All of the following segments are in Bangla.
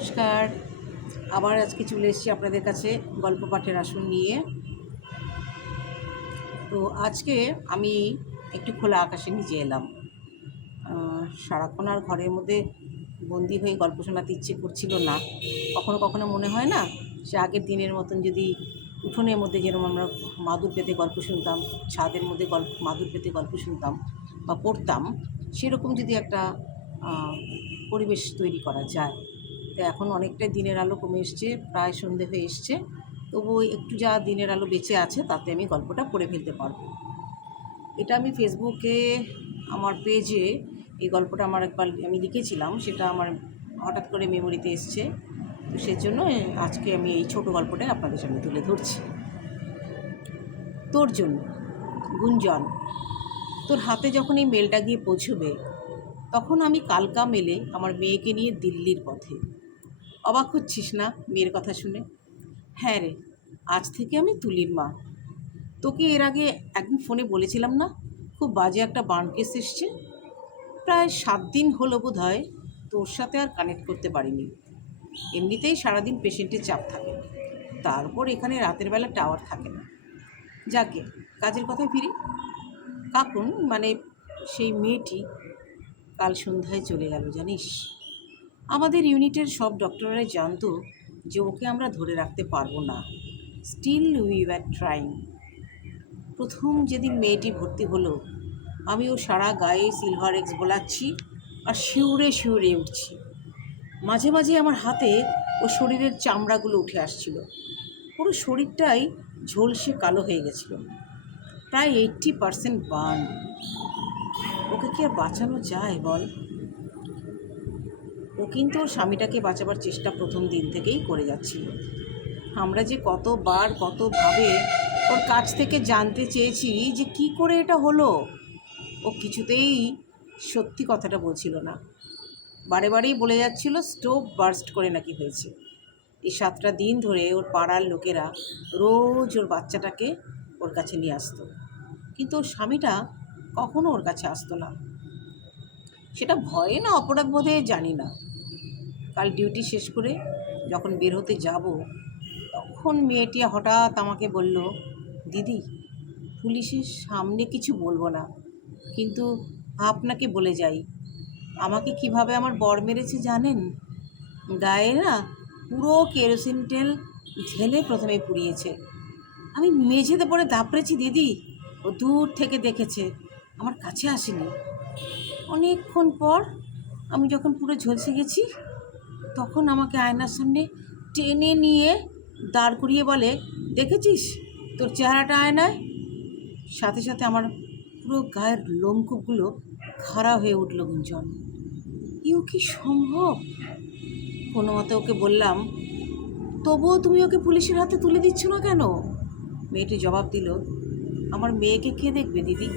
নমস্কার। আবার আজকে চলে এসেছি আপনাদের কাছে গল্প পাঠের আসন নিয়ে। তো আজকে আমি একটু খোলা আকাশে নিচে এলাম। সারাক্ষণ আর ঘরের মধ্যে বন্দি হয়ে গল্প শোনাতে ইচ্ছে করছিল না। কখনো কখনো মনে হয় না, সে আগের দিনের মতন যদি উঠোনের মধ্যে যেরকম আমরা মাদুর পেতে গল্প শুনতাম, ছাদের মধ্যে গল্প, মাদুর পেতে গল্প শুনতাম বা পড়তাম, সেরকম যদি একটা পরিবেশ তৈরি করা যায়। তো এখন অনেকটাই দিনের আলো কমে এসছে, প্রায় সন্ধে হয়ে এসছে। তবুও একটু যা দিনের আলো বেঁচে আছে, তাতে আমি গল্পটা পড়ে ফেলতে পারব। এটা আমি ফেসবুকে আমার পেজে এই গল্পটা আমার একবার আমি লিখেছিলাম, সেটা আমার হঠাৎ করে মেমোরিতে এসছে। তো সেজন্য আজকে আমি এই ছোট গল্পটাই আপনাদের সামনে তুলে ধরছি। তোর জন্য, গুঞ্জন, তোর হাতে যখন এই মেলটা গিয়ে পৌঁছবে, তখন আমি কালকা মেলে আমার মেয়েকে নিয়ে দিল্লির পথে অবাক হচ্ছিস না মেয়ের কথা শুনে? হ্যাঁ রে, আজ থেকে আমি তুলির মা। তোকে এর আগে একদিন ফোনে বলেছিলাম না, খুব বাজে একটা বার্ন কেস এসছে। প্রায় সাত দিন হলো বোধ হয় তোর সাথে আর কানেক্ট করতে পারিনি। এমনিতেই সারাদিন পেশেন্টের চাপ থাকে। তারপর এখানে রাতের বেলা টাওয়ার থাকে না। যাকে কাজের কথায় ফিরি। কাকুন মানে সেই মেয়েটি কাল সন্ধ্যায় চলে গেল, জানিস? আমাদের ইউনিটের সব ডক্টররাই জানতো যে ওকে আমরা ধরে রাখতে পারব না। স্টিল উই ওয়ার ট্রাইং প্রথম যেদিন মেয়েটি ভর্তি হলো, আমি ও সারা গায়ে সিলভার এক্স বোলাচ্ছি আর শিউরে শিউরে উঠছি। মাঝে মাঝে আমার হাতে ও শরীরের চামড়াগুলো উঠে আসছিল। পুরো শরীরটাই ঝলসে কালো হয়ে গেছিল। প্রায় এইট্টি পারসেন্ট বার্ন ওকে কি আর বাঁচানো যায় বল? ও কিন্তু ওর স্বামীটাকে বাঁচাবার চেষ্টা প্রথম দিন থেকেই করে যাচ্ছিল। আমরা যে কতবার, কতভাবে ওর কাছ থেকে জানতে চেয়েছি যে কি করে এটা হলো, ও কিছুতেই সত্যি কথাটা বলছিল না। বারে বারেই বলে যাচ্ছিল, স্টোভ বার্স্ট করে নাকি হয়েছে। এই সাতটা দিন ধরে ওর পাড়ার লোকেরা রোজ ওর বাচ্চাটাকে ওর কাছে নিয়ে আসতো। কিন্তু ওর স্বামীটা কখনো ওর কাছে আসতো না। সেটা ভয়ে না অপরাধ বোধে জানি না। কাল ডিউটি শেষ করে যখন বের হতে যাব, তখন মেয়েটি হঠাৎ আমাকে বলল, দিদি, পুলিশের সামনে কিছু বলব না, কিন্তু আপনাকে বলে যাই। আমাকে কীভাবে আমার বর মেরেছে জানেন? গায়ে না পুরো কেরোসিন তেল ঢেলে প্রথমে পুড়িয়েছে। আমি মেঝেতে পড়ে দাপড়েছি, দিদি। ও দূর থেকে দেখেছে, আমার কাছে আসেনি। অনেকক্ষণ পর আমি যখন পুরো ঝলসে গেছি তখন আমাকে আয়নার সামনে টেনে নিয়ে দাঁড় করিয়ে বলে, দেখেছিস তোর চেহারাটা আয়নায়? সাথে সাথে আমার পুরো গায়ের লোমকূপগুলো খাড়া হয়ে উঠল গুঞ্জন। ইউ কি সম্ভব? কোনো মতে ওকে বললাম, তবুও তুমি ওকে পুলিশের হাতে তুলে দিচ্ছ না কেন? মেয়েটি জবাব দিল, আমার মেয়েকে কে দেখবে, দিদি?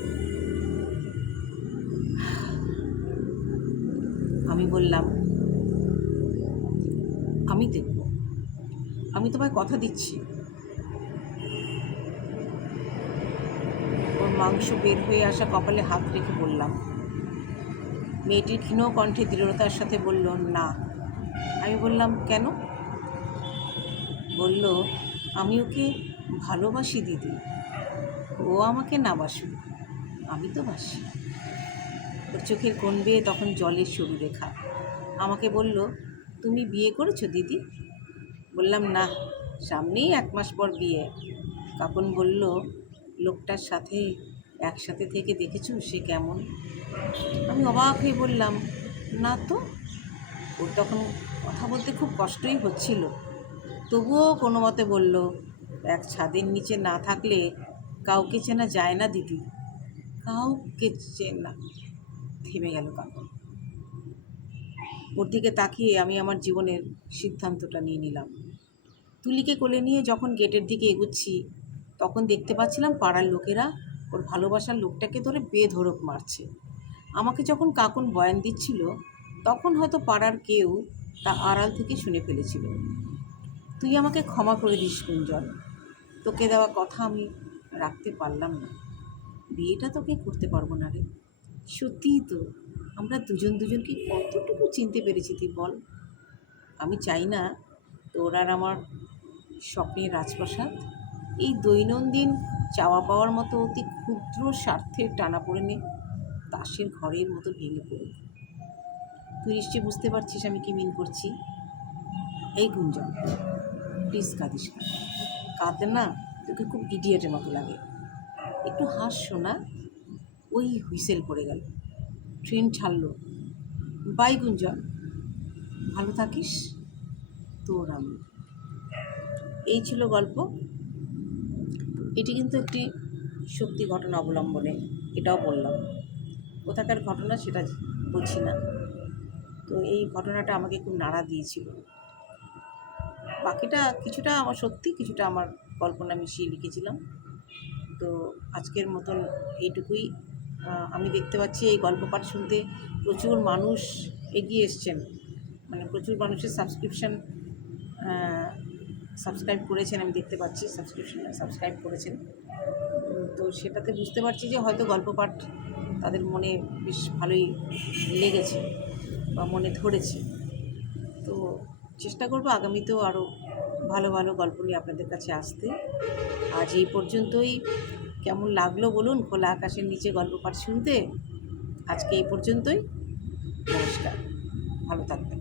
আমি বললাম আমি দেখব। আমি তোমায় কথা দিচ্ছি। ওর মাংস বের হয়ে আসা কপালে হাত রেখে বললাম। মেয়েটির ক্ষীণ কণ্ঠে দৃঢ়তার সাথে বলল, না। আমি বললাম, কেন? বলল, আমি ওকে ভালোবাসি, দিদি। ও আমাকে না বাসুক, আমি তো বাসি। ওর চোখের কোন বেয়ে তখন জলের সরু রেখা। আমাকে বলল তুমি বিয়ে করেছ, দিদি? বললাম, না, সামনেই এক মাস পর বিয়ে। কাপন বলল, লোকটার সাথে একসাথে থেকে দেখেছ সে কেমন? আমি অবাক হয়ে বললাম, না তো। ওর তখন কথা বলতে খুব কষ্টই হচ্ছিল। তবুও কোনো মতে বলল, এক ছাদের নিচে না থাকলে কাউকে চেনা যায় না, দিদি। কাউকে চেনা, থেমে গেল কাকন। ওর দিকে তাকিয়ে আমি আমার জীবনের সিদ্ধান্তটা নিয়ে নিলাম। তুলিকে কোলে নিয়ে যখন গেটের দিকে এগুচ্ছি, তখন দেখতে পাচ্ছিলাম পাড়ার লোকেরা ওর ভালোবাসার লোকটাকে ধরে বেধরক মারছে। আমাকে যখন কাকুন বয়ান দিচ্ছিল, তখন হয়তো পাড়ার কেউ তা আড়াল থেকে শুনে ফেলেছিল। তুই আমাকে ক্ষমা করে দিস কুঞ্জন তোকে দেওয়া কথা আমি রাখতে পারলাম না। বিয়েটা তোকে করতে পারব না রে। সত্যিই তো, আমরা দুজন দুজনকে কতটুকু চিনতে পেরেছি তুই বল। আমি চাই না তোর আর আমার স্বপ্নের রাজপ্রাসাদ, এই দৈনন্দিন চাওয়া পাওয়ার মতো অতি ক্ষুদ্র স্বার্থের টানা পড়েনে তাসের ঘরের মতো ভেঙে পড়ুক। তুই নিশ্চয়ই বুঝতে পারছিস আমি কি মিন করছি। এই গুঞ্জন, প্লিজ কাঁদিস না। কাঁদে না তোকে খুব ইডিয়েটের মতো লাগে। একটু হাস শোনা ওই হুইসেল পড়ে গেল। ট্রেন ছাড়লো। বাই গুঞ্জন, ভালো থাকিস? তোর আমি। এই ছিল গল্প। এটি কিন্তু একটি সত্যি ঘটনা অবলম্বনে এটাও বললাম। কোথাকার ঘটনা সেটা বলছি না। তো এই ঘটনাটা আমাকে খুব নাড়া দিয়েছিল। বাকিটা কিছুটা আমার সত্যি, কিছুটা আমার কল্পনা মিশিয়ে লিখেছিলাম। তো আজকের মতন এইটুকুই। আমি দেখতে পাচ্ছি এই গল্প পাঠ শুনতে প্রচুর মানুষ এগিয়ে এসছেন। মানে প্রচুর মানুষের সাবস্ক্রিপশন সাবস্ক্রাইব করেছেন, আমি দেখতে পাচ্ছি সাবস্ক্রিপশন সাবস্ক্রাইব করেছেন। তো সেটাতে বুঝতে পারছি যে হয়তো গল্প পাঠ তাদের মনে বেশ ভালোই লেগেছে বা মনে ধরেছে। তো চেষ্টা করব আগামীতেও আরও ভালো ভালো গল্প নিয়ে আপনাদের কাছে আসতে। আজ এই পর্যন্তই। কেমন লাগল বলুন? খোলা আকাশের নিচে গল্প পাঠ শুনতে? আজকে এই পর্যন্তই। নমস্কার। ভালো থাকবেন।